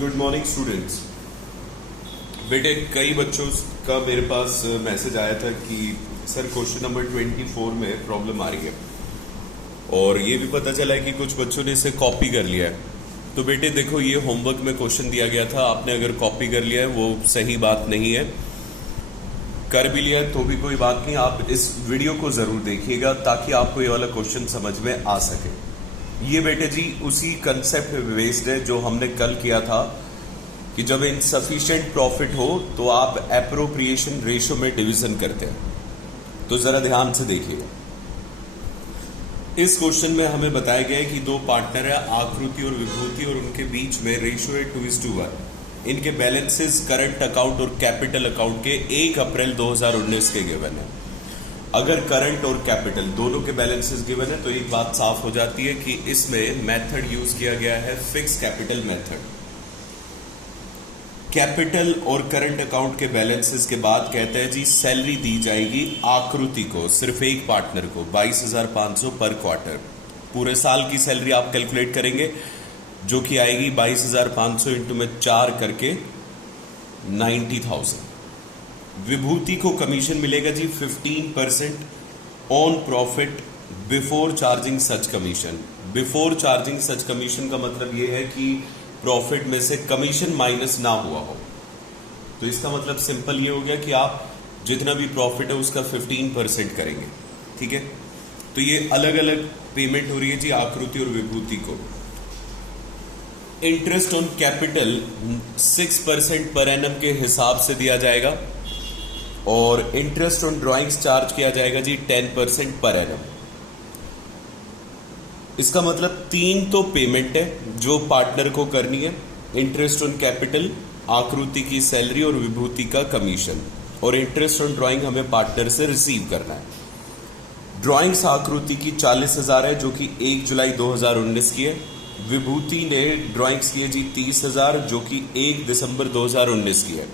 Good morning students. बेटे कई बच्चों का मेरे पास मैसेज आया था कि सर क्वेश्चन नंबर 24 में प्रॉब्लम आ रही है और ये भी पता चला है कि कुछ बच्चों ने इसे कॉपी कर लिया है। तो बेटे देखो, ये होमवर्क में क्वेश्चन दिया गया था, आपने अगर कॉपी कर लिया है वो सही बात नहीं है। कर भी लिया है तो भी कोई बात नहीं, आप इस वीडियो को जरूर देखिएगा ताकि आपको ये वाला क्वेश्चन समझ में आ सके। ये बेटे जी उसी कंसेप्ट पे बेस्ड है जो हमने कल किया था कि जब इनसफिशिएंट प्रॉफिट हो तो आप एप्रोप्रिएशन रेशो में डिवीजन करते हैं। तो जरा ध्यान से देखिएगा। इस क्वेश्चन में हमें बताया गया है कि दो पार्टनर है, आकृति और विभूति, और उनके बीच में रेशो है 2:1। इनके बैलेंसेस करंट अकाउंट और कैपिटल अकाउंट के 1 अप्रैल 2019 के गिवन है। अगर करंट और कैपिटल दोनों के बैलेंसेस गिवन है तो एक बात साफ हो जाती है कि इसमें मेथड यूज किया गया है फिक्स कैपिटल मेथड। कैपिटल और करंट अकाउंट के बैलेंसेस के बाद कहते हैं जी सैलरी दी जाएगी आकृति को, सिर्फ एक पार्टनर को 22,500 पर क्वार्टर। पूरे साल की सैलरी आप कैलकुलेट करेंगे जो कि आएगी 22,500 इंटू में 4 करके 90,000। विभूति को कमीशन मिलेगा जी 15% on profit before charging such commission. Before charging such commission का मतलब यह है कि प्रॉफिट में से कमीशन माइनस ना हुआ हो। तो इसका मतलब सिंपल ये हो गया कि आप जितना भी प्रॉफिट है उसका 15% करेंगे। ठीक है, तो ये अलग अलग पेमेंट हो रही है जी आकृति और विभूति को। Interest on capital 6% per annum के हिसाब से दिया जाएगा और इंटरेस्ट ऑन ड्राइंग्स चार्ज किया जाएगा जी 10% पर एनम। इसका मतलब 3 तो पेमेंट है जो पार्टनर को करनी है, इंटरेस्ट ऑन कैपिटल, आकृति की सैलरी और विभूति का कमीशन, और इंटरेस्ट ऑन ड्राइंग हमें पार्टनर से रिसीव करना है। ड्राइंग्स आकृति की 40,000 है जो कि 1 जुलाई 2019 की है। विभूति ने ड्राइंग्स किए जी 30,000 जो कि 1 दिसंबर 2019 की है।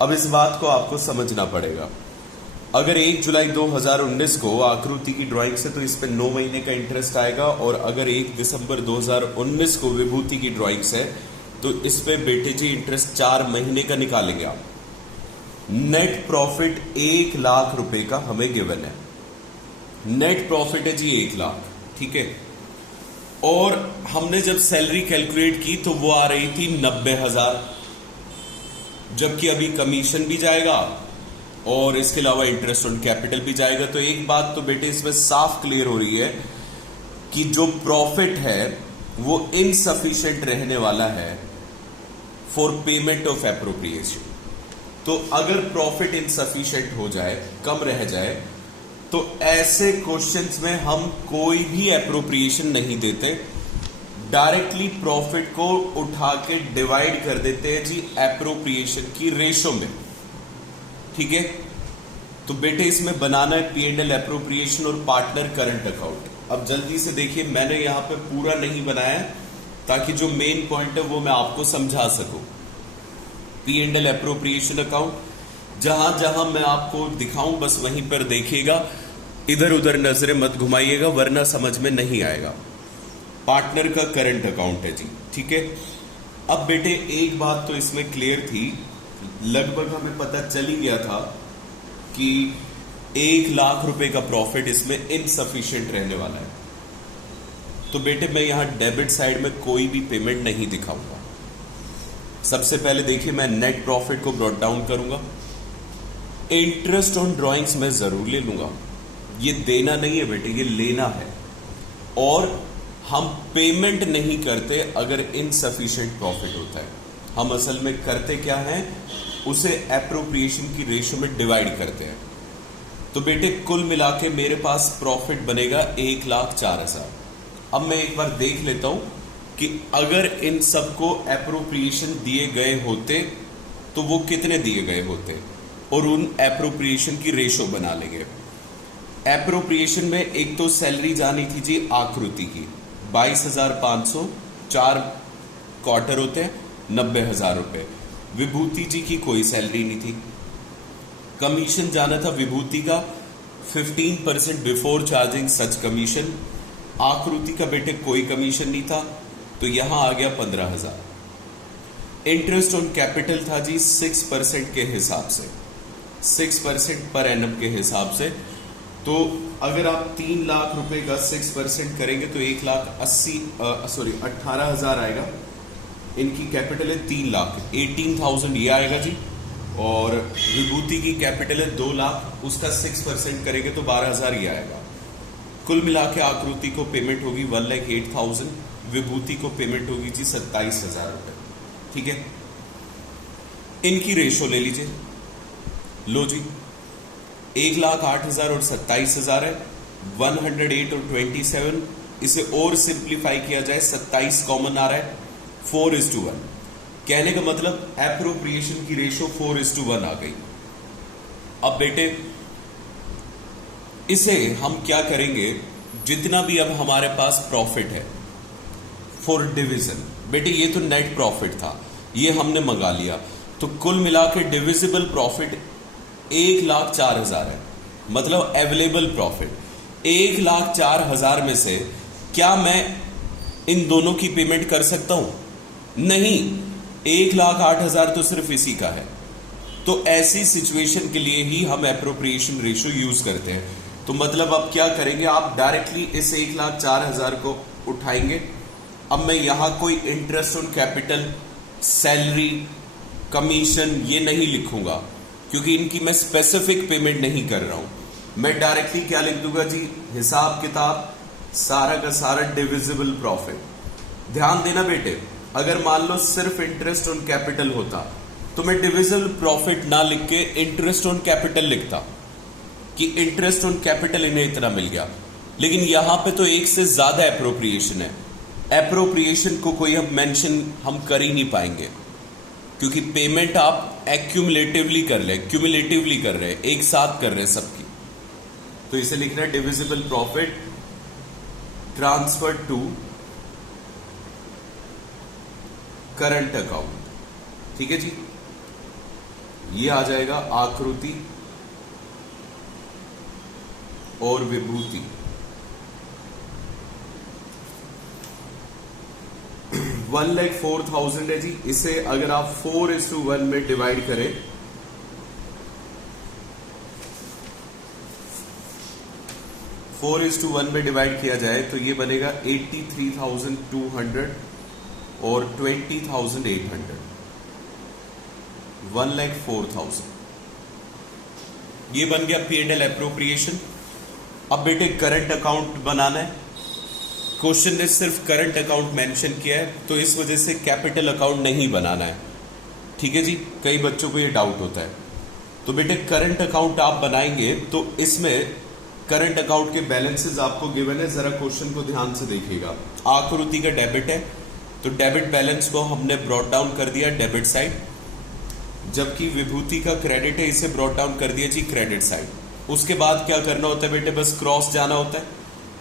अब इस बात को आपको समझना पड़ेगा। अगर 1 जुलाई 2019 को आकृति की ड्राइंग से तो इस पे 9 महीने का इंटरेस्ट आएगा, और अगर 1 दिसंबर 2019 को विभूति की ड्राइंग से तो इस पे बेटे जी इंटरेस्ट 4 महीने का निकालेंगे आप। नेट प्रॉफिट 1 लाख रुपए का हमें गिवन है। नेट प्रॉफिट है जी 1 लाख। ठीक है, और हमने जब सैलरी कैलकुलेट की तो वो आ रही थी 90,000, जबकि अभी कमीशन भी जाएगा और इसके अलावा इंटरेस्ट ऑन कैपिटल भी जाएगा। तो एक बात तो बेटे इसमें साफ क्लियर हो रही है कि जो प्रॉफिट है वो इनसफिशिएंट रहने वाला है फॉर पेमेंट ऑफ एप्रोप्रिएशन। तो अगर प्रॉफिट इनसफिशिएंट हो जाए, कम रह जाए, तो ऐसे क्वेश्चंस में हम कोई भी एप्रोप्रिएशन नहीं देते, डायरेक्टली प्रॉफिट को उठा के डिवाइड कर देते हैं जी एप्रोप्रिएशन की रेशो में। ठीक है, तो बेटे इसमें बनाना है P&L एप्रोप्रिएशन और पार्टनर करंट अकाउंट। अब जल्दी से देखिए, मैंने यहां पे पूरा नहीं बनाया ताकि जो मेन पॉइंट है वो मैं आपको समझा सकूं। P&L एप्रोप्रिएशन अकाउंट जहां जहां मैं आपको दिखाऊं बस वहीं पर देखिएगा, इधर उधर नजरें मत घुमाइएगा वरना समझ में नहीं आएगा। पार्टनर का करंट अकाउंट है जी। ठीक है, अब बेटे एक बात तो इसमें क्लियर थी, लगभग हमें पता चल ही गया था कि 1 लाख रुपए का प्रॉफिट इसमें इनसफिशिएंट रहने वाला है। तो बेटे मैं यहां डेबिट साइड में कोई भी पेमेंट नहीं दिखाऊंगा। सबसे पहले देखिए मैं नेट प्रॉफिट को ब्रॉट डाउन करूंगा। इंटरेस्ट ऑन ड्राइंग्स मैं जरूर ले लूंगा, ये देना नहीं है बेटे, ये लेना है। और हम पेमेंट नहीं करते अगर इनसफिशिएंट प्रॉफिट होता है। हम असल में करते क्या है, उसे एप्रोप्रिएशन की रेशो में डिवाइड करते हैं। तो बेटे कुल मिला के मेरे पास प्रॉफिट बनेगा 1,04,000। अब मैं एक बार देख लेता हूं कि अगर इन सबको एप्रोप्रिएशन दिए गए होते तो वो कितने दिए गए होते, और उन एप्रोप्रिएशन की रेशो बना लेंगे। एप्रोप्रिएशन में एक तो सैलरी जानी थी जी आकृति की 22,500, 4 क्वार्टर होते हैं 90,000 रुपए। विभूति जी की कोई सैलरी नहीं थी। कमीशन जाना था विभूति का 15% बिफोर चार्जिंग सच कमीशन। आकृति का बेटे कोई कमीशन नहीं था तो यहां आ गया 15,000। इंटरेस्ट ऑन कैपिटल था जी 6% के हिसाब से, 6% पर एनम के हिसाब से। तो अगर आप 3 लाख रुपए का 6% करेंगे तो 18,000 आएगा। इनकी कैपिटल है 3 लाख, 18,000 ये आएगा जी। और विभूति की कैपिटल है 2 लाख, उसका 6% करेंगे तो 12,000 ये आएगा। कुल मिला के आकृति को पेमेंट होगी 1,08,000, विभूति को पेमेंट होगी जी 27,000 रुपए। ठीक है, इनकी रेशो ले लीजिए। लो जी, 1,08,000 और 27,000 है, 108 और 27, इसे और सिंप्लीफाई किया जाए, 27 कॉमन आ रहा है, 4:1। कहने का मतलब एप्रोप्रिएशन की रेशो 4:1 आ गई। अब बेटे इसे हम क्या करेंगे, जितना भी अब हमारे पास प्रॉफिट है फॉर डिवीजन, बेटे ये तो नेट प्रॉफिट था, ये हमने मंगा लिया, तो कुल मिला के डिविजिबल प्रॉफिट 1,04,000 है, मतलब अवेलेबल प्रॉफिट 1,04,000 में से क्या मैं इन दोनों की पेमेंट कर सकता हूं? नहीं, 1,08,000 तो सिर्फ इसी का है। तो ऐसी सिचुएशन के लिए ही हम एप्रोप्रिएशन रेशो यूज करते हैं। तो मतलब अब क्या करेंगे, आप डायरेक्टली इस 1,04,000 को उठाएंगे। अब मैं यहां कोई interest on capital, salary, commission ये नहीं लिखूंगा, क्योंकि इनकी मैं स्पेसिफिक पेमेंट नहीं कर रहा हूं। मैं डायरेक्टली क्या लिख दूंगा जी, हिसाब किताब सारा का सारा डिविजिबल प्रॉफिट। ध्यान देना बेटे, अगर मान लो सिर्फ इंटरेस्ट ऑन कैपिटल होता तो मैं डिविजिबल प्रॉफिट ना लिख के इंटरेस्ट ऑन कैपिटल लिखता कि इंटरेस्ट ऑन कैपिटल इन्हें इतना मिल गया। लेकिन यहां पे तो एक से ज्यादा एप्रोप्रिएशन है, एप्रोप्रिएशन को कोई हम मेंशन हम कर ही नहीं पाएंगे, क्योंकि पेमेंट आप एक्यूमुलेटिवली कर रहे, क्यूमुलेटिवली कर रहे, एक साथ कर रहे सबकी। तो इसे लिखना है divisible profit transfer to current account. ठीक है जी, ये आ जाएगा आकृति और विभूति। 1,04,000 है जी, इसे अगर आप 4:1 में डिवाइड करें, में डिवाइड किया जाए तो ये बनेगा 83,200 और 20,800, 1,04,000। ये बन गया P&L एप्रोप्रिएशन। अब बेटे करंट अकाउंट बनाना है, क्वेश्चन ने सिर्फ करंट अकाउंट मेंशन किया है, तो इस वजह से कैपिटल अकाउंट नहीं बनाना है। ठीक है जी, कई बच्चों को ये डाउट होता है। तो बेटे करंट अकाउंट आप बनाएंगे तो इसमें करंट अकाउंट के बैलेंसेस आपको गिवन है, जरा क्वेश्चन को ध्यान से देखिएगा। आकृति का डेबिट है, तो डेबिट बैलेंस को हमने ब्रॉट डाउन कर दिया डेबिट साइड, जबकि विभूति का क्रेडिट है, इसे ब्रॉट डाउन कर दिया जी क्रेडिट साइड। उसके बाद क्या करना होता है बेटे, बस क्रॉस जाना होता है।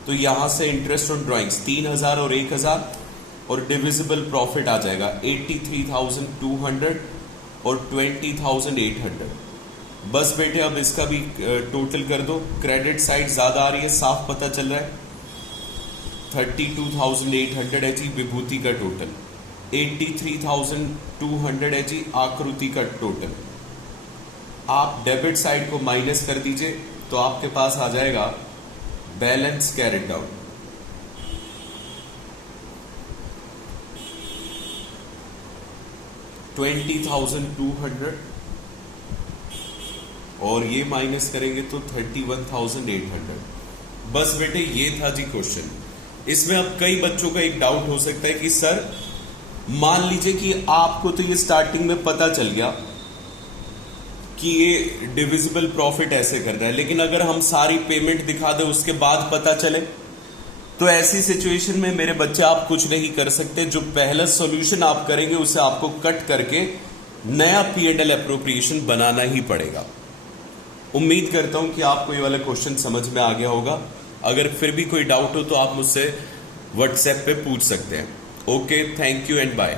तो यहां से इंटरेस्ट ऑन ड्राइंग्स 3,000 और 1,000 और डिविजिबल प्रॉफिट आ जाएगा 83,200 और 20,800। बस बेटे अब इसका भी टोटल कर दो। क्रेडिट साइड ज्यादा आ रही है, साफ पता चल रहा है, 32,800 है जी विभूति का टोटल, 83,200 है जी आकृति का टोटल। आप डेबिट साइड को माइनस कर दीजिए तो आपके पास आ जाएगा बैलेंस कैरिड डाउन। $20,200 और ये माइनस करेंगे तो 31,800। बस बेटे ये था जी क्वेश्चन। इसमें अब कई बच्चों का एक डाउट हो सकता है कि सर मान लीजिए कि आपको तो ये स्टार्टिंग में पता चल गया कि ये डिविजिबल प्रॉफिट ऐसे करना है, लेकिन अगर हम सारी पेमेंट दिखा दें उसके बाद पता चले, तो ऐसी सिचुएशन में मेरे बच्चे आप कुछ नहीं कर सकते। जो पहला सॉल्यूशन आप करेंगे उसे आपको कट करके नया P&L एप्रोप्रिएशन बनाना ही पड़ेगा। उम्मीद करता हूं कि आपको ये वाला क्वेश्चन समझ में आ गया होगा। अगर फिर भी कोई डाउट हो तो आप मुझसे व्हाट्सएप पे पूछ सकते हैं। Okay, thank you and bye.